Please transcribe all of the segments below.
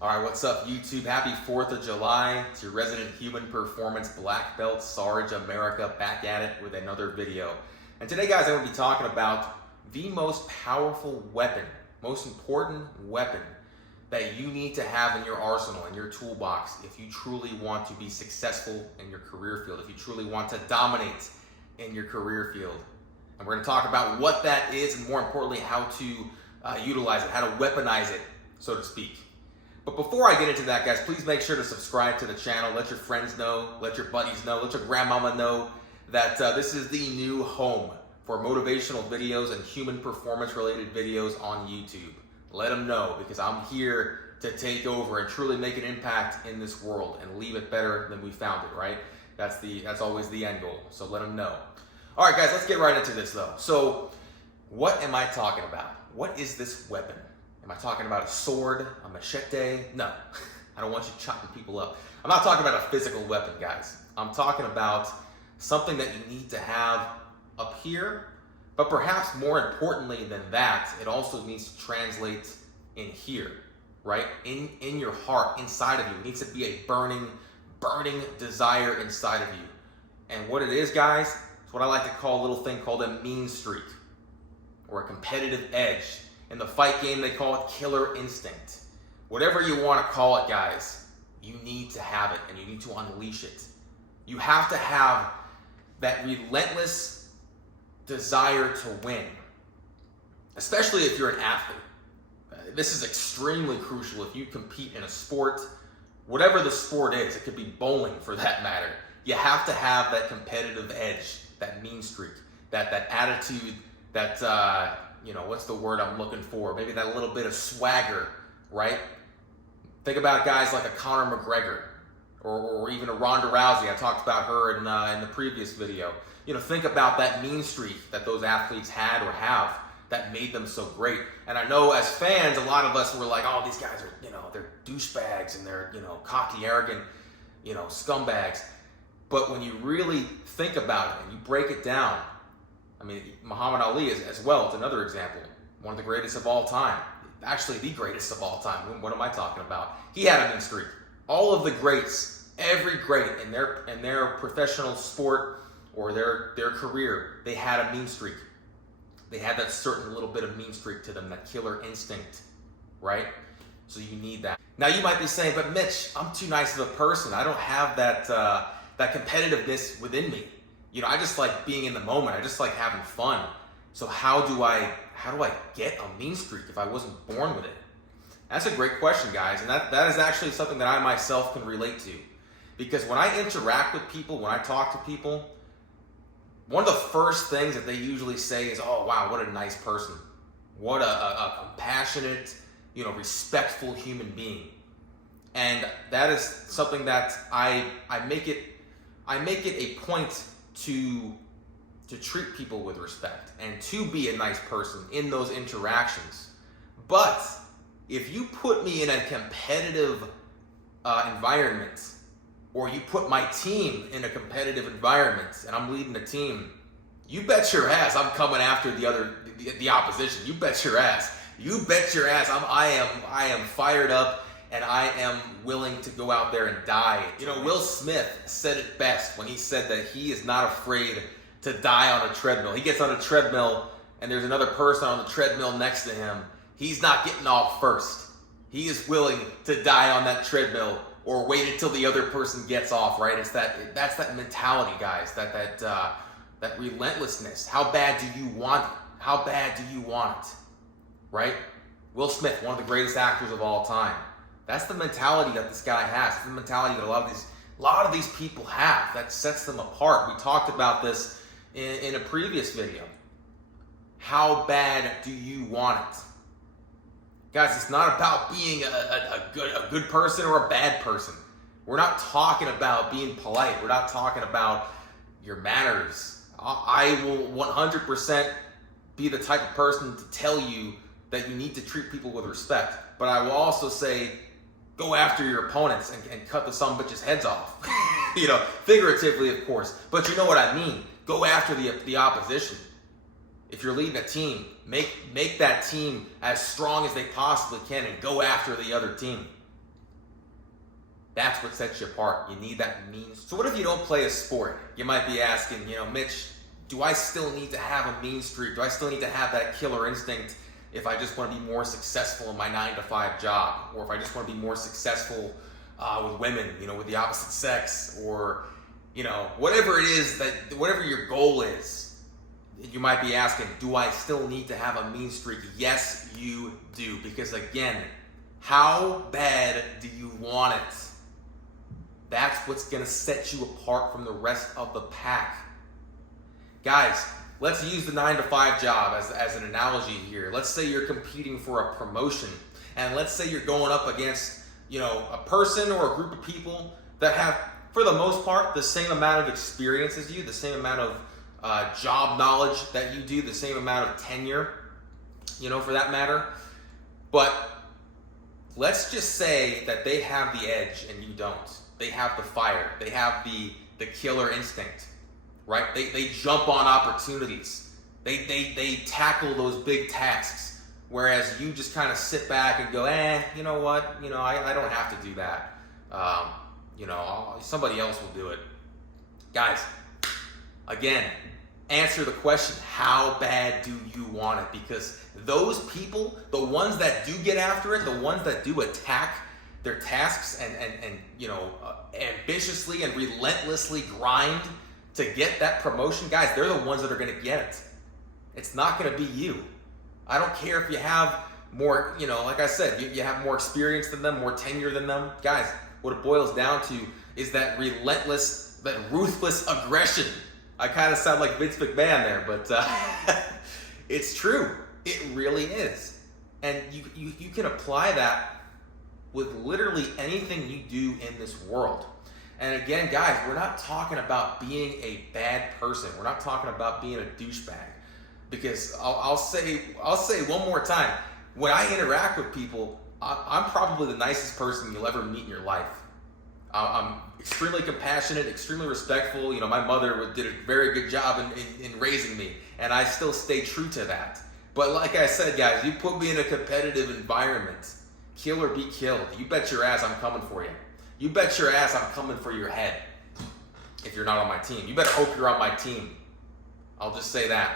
All right, what's up, YouTube? Happy 4th of July. It's your resident human performance black belt Sarge America back at it with another video. And today, guys, I'm going to be talking about the most powerful weapon, most important weapon that you need to have in your arsenal, in your toolbox, if you truly want to be successful in your career field, if you truly want to dominate in your career field. And we're going to talk about what that is and, more importantly, how to utilize it, how to weaponize it, so to speak. But before I get into that, guys, please make sure to subscribe to the channel. Let your friends know, let your buddies know, let your grandmama know that this is the new home for motivational videos and human performance related videos on YouTube. Let them know, because I'm here to take over and truly make an impact in this world and leave it better than we found it, right? That's always the end goal. So let them know. All right, guys, let's get right into this though. So what am I talking about? What is this weapon? Am I talking about a sword, a machete? No, I don't want you chopping people up. I'm not talking about a physical weapon, guys. I'm talking about something that you need to have up here, but perhaps more importantly than that, it also needs to translate in here, right? In your heart, inside of you. It needs to be a burning desire inside of you. And what it is, guys, it's what I like to call a little thing called a mean streak or a competitive edge. In the fight game, they call it killer instinct. Whatever you want to call it, guys, you need to have it and you need to unleash it. You have to have that relentless desire to win, especially if you're an athlete. This is extremely crucial if you compete in a sport, whatever the sport is. It could be bowling for that matter. You have to have that competitive edge, that mean streak, that attitude, that you know, what's the word I'm looking for? Maybe that little bit of swagger, right? Think about guys like a Conor McGregor or even a Ronda Rousey. I talked about her in the previous video. You know, think about that mean streak that those athletes had or have that made them so great. And I know as fans, a lot of us were like, oh, these guys are, you know, they're douchebags and they're, you know, cocky, arrogant, you know, scumbags. But when you really think about it and you break it down, I mean, Muhammad Ali is as well. It's another example. One of the greatest of all time. Actually, the greatest of all time. What am I talking about? He had a mean streak. All of the greats, every great in their professional sport or their career, they had a mean streak. They had that certain little bit of mean streak to them, that killer instinct, right? So you need that. Now you might be saying, but Mitch, I'm too nice of a person. I don't have that competitiveness within me. You know, I just like being in the moment. I just like having fun. So how do I get a mean streak if I wasn't born with it? That's a great question, guys. And that is actually something that I myself can relate to. Because when I interact with people, when I talk to people, one of the first things that they usually say is, oh, wow, what a nice person. What a compassionate, you know, respectful human being. And that is something that I make it a point to treat people with respect and to be a nice person in those interactions. But if you put me in a competitive environment, or you put my team in a competitive environment and I'm leading the team, you bet your ass I'm coming after the opposition. You bet your ass. You bet your ass I am fired up and I am willing to go out there and die. You know, Will Smith said it best when he said that he is not afraid to die on a treadmill. He gets on a treadmill and there's another person on the treadmill next to him. He's not getting off first. He is willing to die on that treadmill or wait until the other person gets off, right? That's that mentality, guys, that relentlessness. How bad do you want it? How bad do you want it, right? Will Smith, one of the greatest actors of all time. That's the mentality that this guy has. It's the mentality that a lot of these people have that sets them apart. We talked about this in a previous video. How bad do you want it? Guys, it's not about being a good person or a bad person. We're not talking about being polite. We're not talking about your manners. I will 100% be the type of person to tell you that you need to treat people with respect. But I will also say, go after your opponents and cut the sumbitches' heads off. You know, figuratively, of course. But you know what I mean. Go after the opposition. If you're leading a team, make that team as strong as they possibly can and go after the other team. That's what sets you apart. You need that means. So what if you don't play a sport? You might be asking, Mitch, do I still need to have a mean streak? Do I still need to have that killer instinct if I just want to be more successful in my 9-to-5 job? Or if I just want to be more successful with women, with the opposite sex? Or, whatever it is, whatever your goal is, you might be asking, do I still need to have a mean streak? Yes, you do. Because again, how bad do you want it? That's what's going to set you apart from the rest of the pack. Guys, let's use the 9-to-5 job as an analogy here. Let's say you're competing for a promotion, and let's say you're going up against, a person or a group of people that have, for the most part, the same amount of experience as you, the same amount of job knowledge that you do, the same amount of tenure, for that matter. But let's just say that they have the edge and you don't. They have the fire. They have the killer instinct, right? They jump on opportunities. They tackle those big tasks, whereas you just kind of sit back and go, you know what? I don't have to do that. Somebody else will do it. Guys, again, answer the question, how bad do you want it? Because those people, the ones that do get after it, the ones that do attack their tasks and ambitiously and relentlessly grind to get that promotion, guys, they're the ones that are going to get it. It's not going to be you. I don't care if you have more, like I said, you have more experience than them, more tenure than them. Guys, what it boils down to is that relentless, that ruthless aggression. I kind of sound like Vince McMahon there, but it's true. It really is. And you can apply that with literally anything you do in this world. And again, guys, we're not talking about being a bad person. We're not talking about being a douchebag. Because I'll say one more time, when I interact with people, I'm probably the nicest person you'll ever meet in your life. I'm extremely compassionate, extremely respectful. My mother did a very good job in raising me, and I still stay true to that. But like I said, guys, you put me in a competitive environment, kill or be killed. You bet your ass I'm coming for you. You bet your ass I'm coming for your head if you're not on my team. You better hope you're on my team. I'll just say that.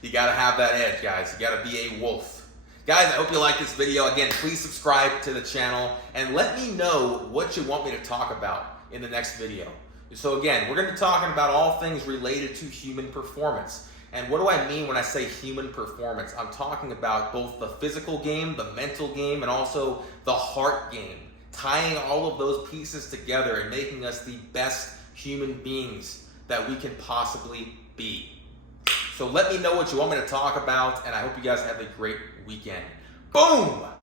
You got to have that edge, guys. You got to be a wolf. Guys, I hope you like this video. Again, please subscribe to the channel and let me know what you want me to talk about in the next video. So again, we're going to be talking about all things related to human performance. And what do I mean when I say human performance? I'm talking about both the physical game, the mental game, and also the heart game. Tying all of those pieces together and making us the best human beings that we can possibly be. So let me know what you want me to talk about, and I hope you guys have a great weekend. Boom!